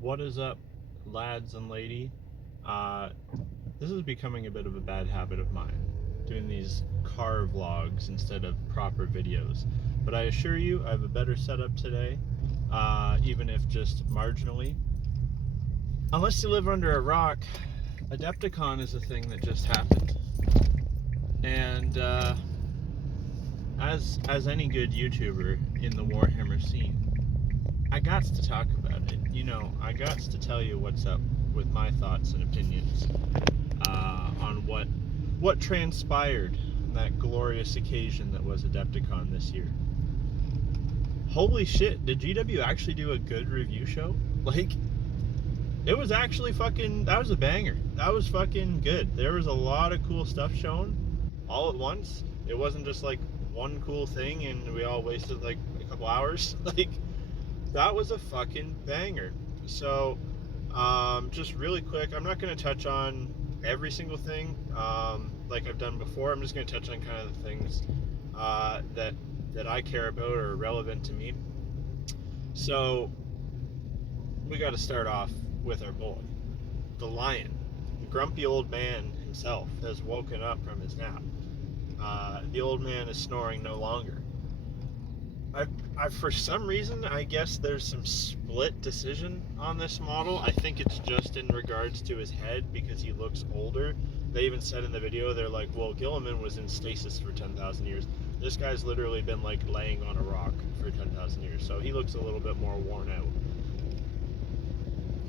What is up, lads and lady? Uh, this is becoming a bit of a bad habit of mine, doing these car vlogs instead of proper videos. But I assure you, I have a better setup today, even if just marginally. Unless you live under a rock, Adepticon is a thing that just happened. And as any good YouTuber in the Warhammer scene, I got to talk about it. I got to tell you what's up with my thoughts and opinions on what transpired that glorious occasion that was Adepticon this year. Holy shit! Did GW actually do a good review show? Like, it was actually fucking. That was a banger. That was fucking good. There was a lot of cool stuff shown all at once. It wasn't just like one cool thing and we all wasted like a couple hours. Like, that was a fucking banger. So, just really quick, I'm not going to touch on every single thing like I've done before. I'm just going to touch on kind of the things that I care about or are relevant to me. So, we got to start off with our boy, the lion. The grumpy old man himself has woken up from his nap. The old man is snoring no longer. For some reason, I guess there's some split decision on this model. I think it's just in regards to his head because he looks older. They even said in the video, they're like, well, Gilliman was in stasis for 10,000 years. This guy's literally been like laying on a rock for 10,000 years, so he looks a little bit more worn out.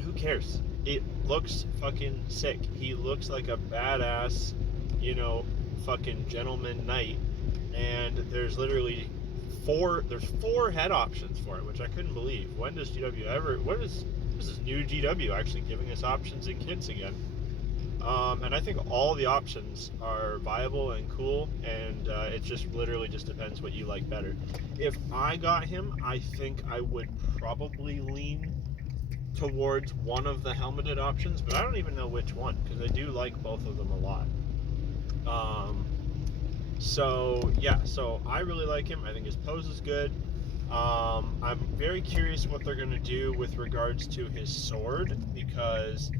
Who cares? It looks fucking sick. He looks like a badass, fucking gentleman knight. And there's literally there's four head options for it, which I couldn't believe. When does GW ever? What is this new GW actually giving us options in kits again? And I think all the options are viable and cool, and it just literally just depends what you like better. If I got him, I think I would probably lean towards one of the helmeted options, but I don't even know which one because I do like both of them a lot. So I really like him. I think his pose is good. I'm very curious what they're going to do with regards to his sword because,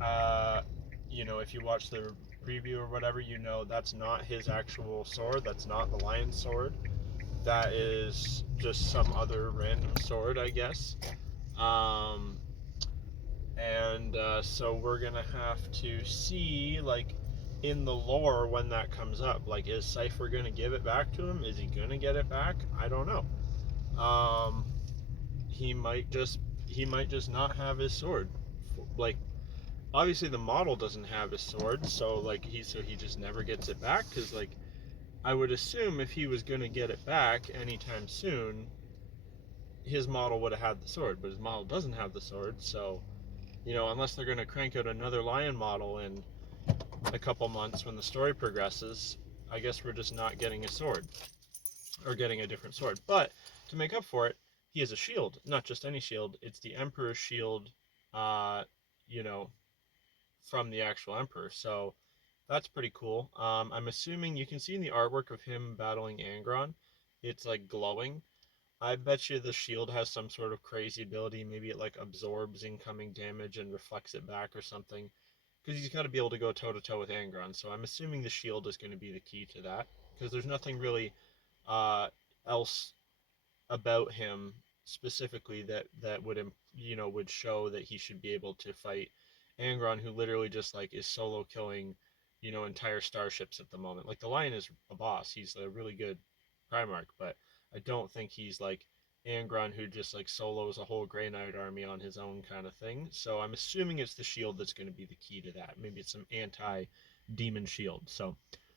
if you watch the preview or whatever, that's not his actual sword. That's not the lion's sword. That is just some other random sword, I guess. Um, and so we're gonna have to see, like, in the lore when that comes up. Like, is Cypher gonna give it back to him? Is he gonna get it back? I don't know. Um, he might just not have his sword. Like, obviously the model doesn't have his sword, so like he just never gets it back. Because like I would assume if he was gonna get it back anytime soon, his model would have had the sword, but his model doesn't have the sword, so unless they're going to crank out another lion model in a couple months when the story progresses, I guess we're just not getting a sword or getting a different sword. But to make up for it, he has a shield, not just any shield. It's the Emperor's shield, uh, you know, from the actual Emperor. So that's pretty cool. I'm assuming you can see in the artwork of him battling Angron, it's like glowing. I bet you the shield has some sort of crazy ability. Maybe it like absorbs incoming damage and reflects it back or something. Because he's got to be able to go toe to toe with Angron. So I'm assuming the shield is going to be the key to that. Because there's nothing really uh, else about him specifically that would show that he should be able to fight Angron, who literally just like is solo killing entire starships at the moment. Like, the Lion is a boss. He's a really good Primarch, but I don't think he's like Angron, who just like solos a whole Grey Knight army on his own kind of thing. So I'm assuming it's the shield that's going to be the key to that. Maybe it's some anti-demon shield. So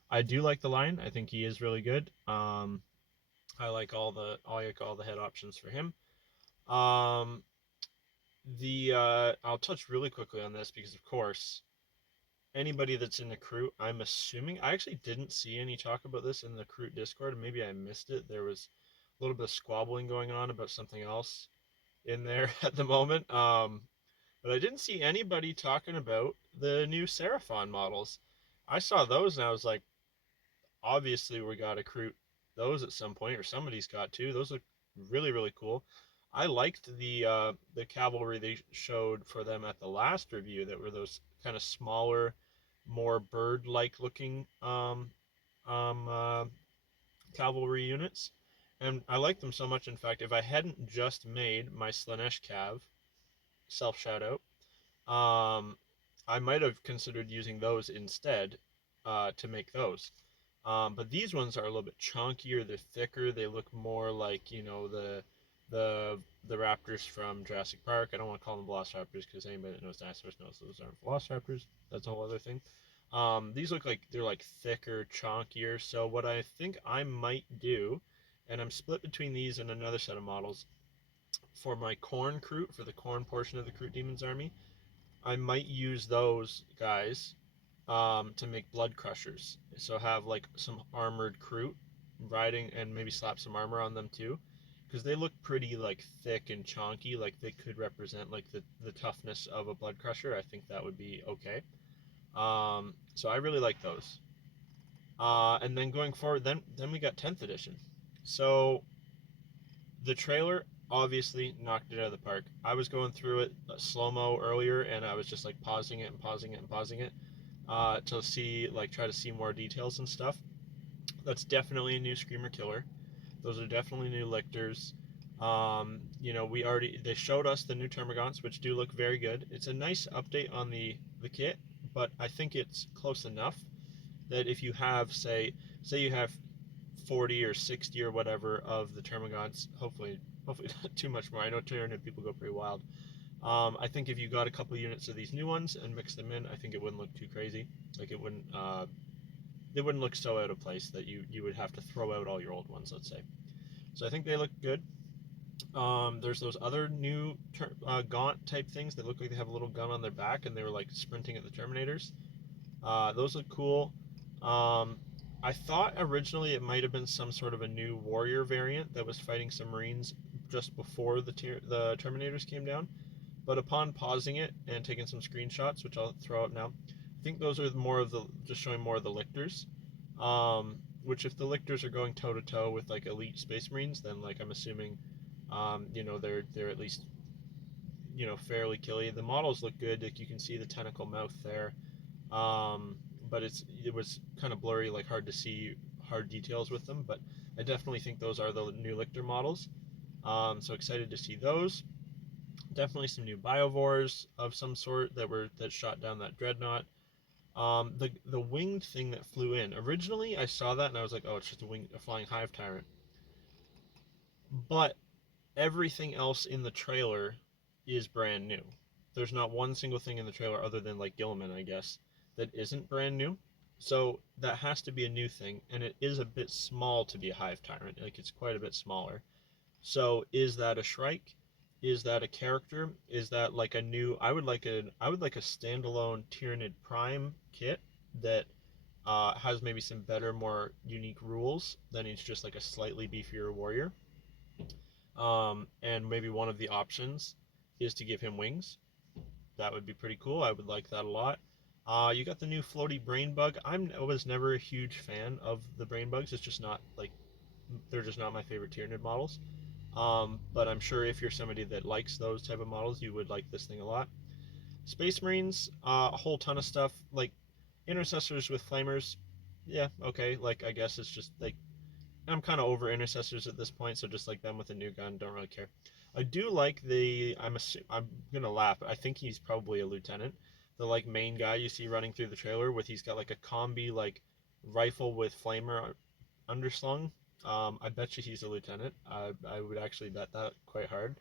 I do like the Lion. I think he is really good. I like all the head options for him. Um, the I'll touch really quickly on this because, of course, anybody that's in the crew, I'm assuming, I actually didn't see any talk about this in the crew Discord. Maybe I missed it. There was a little bit of squabbling going on about something else in there at the moment. But I didn't see anybody talking about the new Seraphon models. I saw those and I was like, obviously we got to recruit those at some point, or somebody's got to. Those look really, really cool. I liked the cavalry they showed for them at the last review that were those kind of smaller, more bird-like looking um, uh, cavalry units, and I liked them so much. In fact, if I hadn't just made my Slanesh Cav self shout out, I might have considered using those instead to make those. But these ones are a little bit chunkier. They're thicker. They look more like the the raptors from Jurassic Park. I don't want to call them velociraptors because anybody that knows dinosaurs knows those aren't velociraptors. That's a whole other thing. These look like they're like thicker, chunkier. So what I think I might do, and I'm split between these and another set of models for my corn crew, for the corn portion of the Crew Demons army. I might use those guys to make blood crushers. So have like some armored crew riding and maybe slap some armor on them too, because they look pretty like thick and chonky. Like they could represent like the toughness of a blood crusher. I think that would be okay. So I really like those. And then going forward, then we got 10th edition. So the trailer obviously knocked it out of the park. I was going through it slow mo earlier, and I was just like pausing it and pausing it and pausing it to see like try to see more details and stuff. That's definitely a new Screamer killer. Those are definitely new lictors. We already they showed us the new Termagants, which do look very good. It's a nice update on the kit, but I think it's close enough that if you have say you have 40 or 60 or whatever of the Termagants, hopefully not too much more. I know Tyranid people go pretty wild. I think if you got a couple units of these new ones and mixed them in, I think it wouldn't look too crazy. Like it wouldn't they wouldn't look so out of place that you would have to throw out all your old ones, let's say. So I think they look good. There's those other new gaunt type things that look like they have a little gun on their back and they were like sprinting at the Terminators. Those look cool. Um, I thought originally it might have been some sort of a new warrior variant that was fighting some Marines just before the Terminators came down. But upon pausing it and taking some screenshots, which I'll throw up now, I think those are more of the just showing more of the lictors. Which if the lictors are going toe to toe with like elite Space Marines, then like I'm assuming, they're at least fairly killy. The models look good. Like you can see the tentacle mouth there. But it was kind of blurry, like hard to see hard details with them. But I definitely think those are the new lictor models. So excited to see those. Definitely some new biovores of some sort that shot down that dreadnought. The winged thing that flew in. Originally, I saw that and I was like, oh, it's just a flying hive tyrant. But everything else in the trailer is brand new. There's not one single thing in the trailer other than like Gilliman, I guess, that isn't brand new. So that has to be a new thing, and it is a bit small to be a hive tyrant. Like it's quite a bit smaller. So is that a Shrike? Is that a character? Is that like a new? I would like a standalone Tyranid Prime kit that has maybe some better, more unique rules than he's just like a slightly beefier warrior. And maybe one of the options is to give him wings. That would be pretty cool. I would like that a lot. You got the new floaty brain bug. I was never a huge fan of the brain bugs. It's just not like they're just not my favorite Tyranid models. But I'm sure if you're somebody that likes those type of models, you would like this thing a lot. Space Marines, a whole ton of stuff like intercessors with flamers. Yeah, okay. Like I guess it's just like I'm kind of over intercessors at this point, so just like them with a new gun, don't really care. I do like I'm gonna laugh, but I think he's probably a lieutenant. The like main guy you see running through the trailer with he's got like a combi like rifle with flamer underslung. I bet you he's a lieutenant. I would actually bet that quite hard.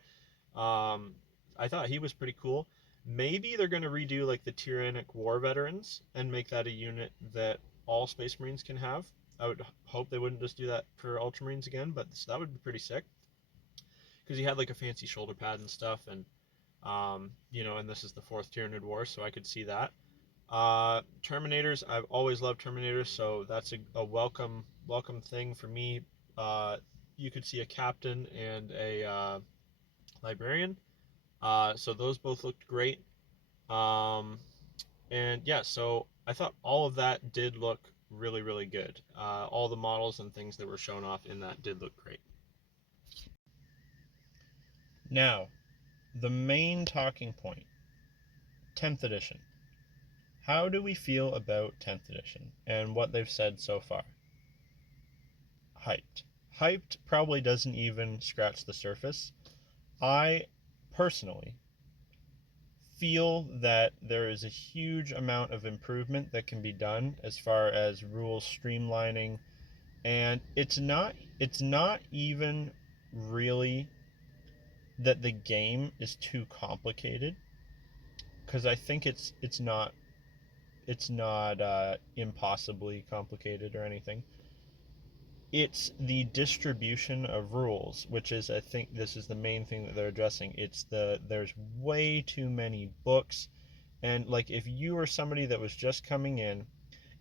Um, I thought he was pretty cool. Maybe they're going to redo like the Tyrannic War Veterans and make that a unit that all Space Marines can have. I would hope they wouldn't just do that for Ultramarines again, but that would be pretty sick because he had like a fancy shoulder pad and stuff, and and this is the fourth Tyranid War, so I could see that. Terminators, I've always loved Terminators, so that's a welcome thing for me. You could see a captain and a librarian. So those both looked great. Um, and yeah, so I thought all of that did look really, really good. All the models and things that were shown off in that did look great. Now, the main talking point, 10th edition. How do we feel about 10th edition and what they've said so far? Hyped. Hyped probably doesn't even scratch the surface. I personally feel that there is a huge amount of improvement that can be done as far as rules streamlining, and it's not even really that the game is too complicated, because I think it's not impossibly complicated or anything. It's the distribution of rules, which is, I think this is the main thing that they're addressing. There's way too many books, and like if you were somebody that was just coming in,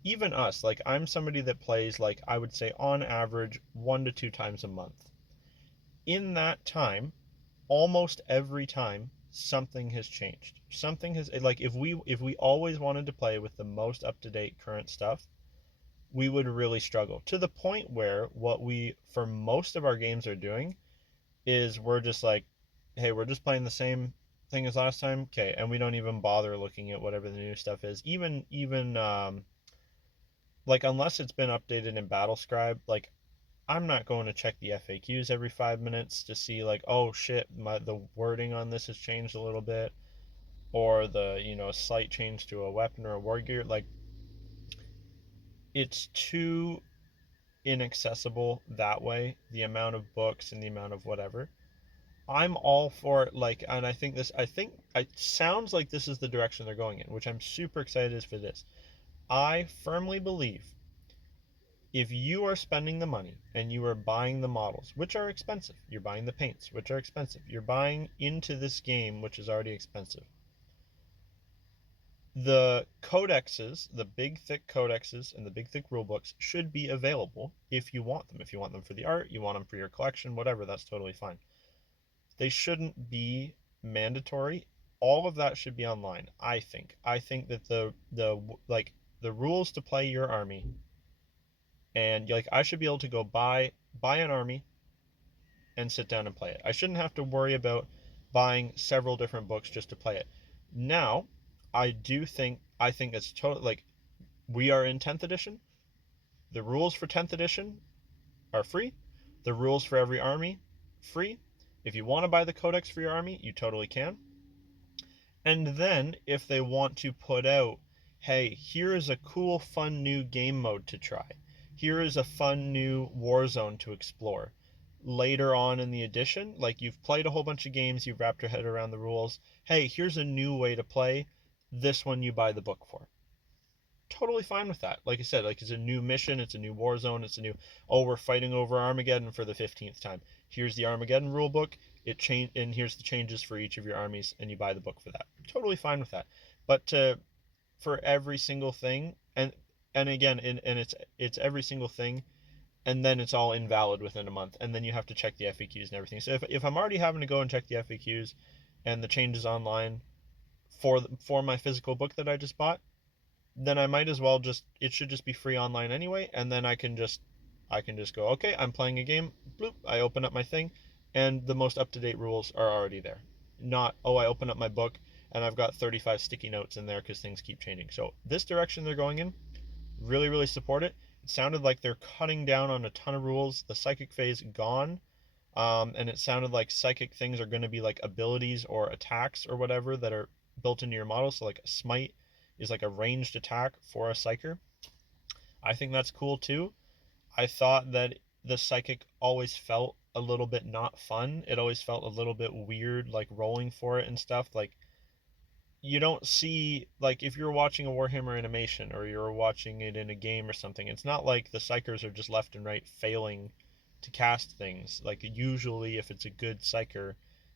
even us, like I'm somebody that plays, like I would say on average 1 to 2 times a month. In that time, almost every time something has changed. Something has, like if we always wanted to play with the most up to date current stuff, we would really struggle, to the point where what we for most of our games are doing is we're just like, hey, we're just playing the same thing as last time, okay, and we don't even bother looking at whatever the new stuff is. Even like unless it's been updated in Battlescribe, like I'm not going to check the FAQs every 5 minutes to see like, oh shit, the wording on this has changed a little bit, or the slight change to a weapon or a war gear. Like it's too inaccessible that way, the amount of books and the amount of whatever. I'm all for it, like, and I think it sounds like this is the direction they're going in, which I'm super excited for this. I firmly believe if you are spending the money and you are buying the models, which are expensive, you're buying the paints, which are expensive, you're buying into this game, which is already expensive, the codexes, the big thick codexes and the big thick rule books should be available if you want them. If you want them for the art, you want them for your collection, whatever, that's totally fine. They shouldn't be mandatory. All of that should be online, I think. I think that the rules to play your army, and like I should be able to go buy an army and sit down and play it. I shouldn't have to worry about buying several different books just to play it. Now, I think it's totally like we are in 10th edition. The rules for 10th edition are free. The rules for every army, free. If you want to buy the codex for your army, you totally can. And then if they want to put out, hey, here is a cool, fun new game mode to try. Here is a fun new war zone to explore. Later on in the edition, like you've played a whole bunch of games, you've wrapped your head around the rules. Hey, here's a new way to play. This one you buy the book for. Totally fine with that. Like I said, like it's a new mission, it's a new war zone, it's a new, oh, we're fighting over Armageddon for the 15th time. Here's the Armageddon rule book. And here's the changes for each of your armies, and you buy the book for that. Totally fine with that. But for every single thing, and again, and it's every single thing, and then it's all invalid within a month, and then you have to check the FAQs and everything. So if I'm already having to go and check the FAQs and the changes online for my physical book that I just bought, then I might as well just, it should just be free online anyway, and then I can just go, okay, I'm playing a game, bloop, I open up my thing, and the most up-to-date rules are already there. Not, oh, I open up my book and I've got 35 sticky notes in there because things keep changing. So this direction they're going in, really, really support it. It sounded like they're cutting down on a ton of rules. The psychic phase gone. And it sounded like psychic things are going to be like abilities or attacks or whatever that are built into your model. So like a smite is like a ranged attack for a psyker. I think that's cool too. I thought that the psychic always felt a little bit not fun. It always felt a little bit weird, like rolling for it and stuff. Like you don't see, like if you're watching a Warhammer animation or you're watching it in a game or something, it's not like the psychers are just left and right failing to cast things. Like usually if it's a good psyker,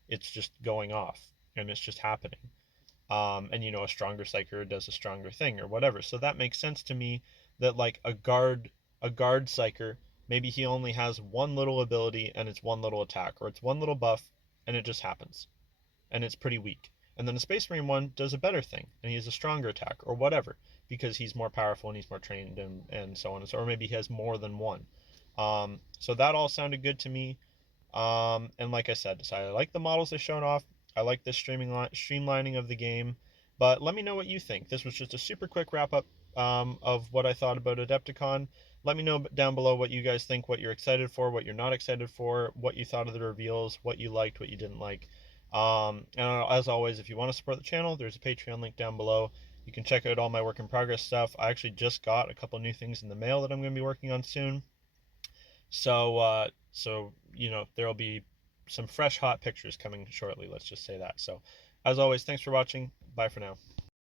it's just going off and it's just happening. And a stronger psyker does a stronger thing or whatever. So that makes sense to me, that like a guard psyker, maybe he only has one little ability and it's one little attack, or it's one little buff and it just happens and it's pretty weak. And then the Space Marine one does a better thing and he has a stronger attack or whatever, because he's more powerful and he's more trained, and so on and so, or maybe he has more than one. So that all sounded good to me. And like I said, so I like the models they've shown off. I like this streamlining of the game. But let me know what you think. This was just a super quick wrap up of what I thought about Adepticon. Let me know down below what you guys think, what you're excited for, what you're not excited for, what you thought of the reveals, what you liked, what you didn't like. And as always, if you want to support the channel, there's a Patreon link down below. You can check out all my work in progress stuff. I actually just got a couple new things in the mail that I'm going to be working on soon. So there'll be some fresh, hot pictures coming shortly. Let's just say that. So, as always, thanks for watching. Bye for now.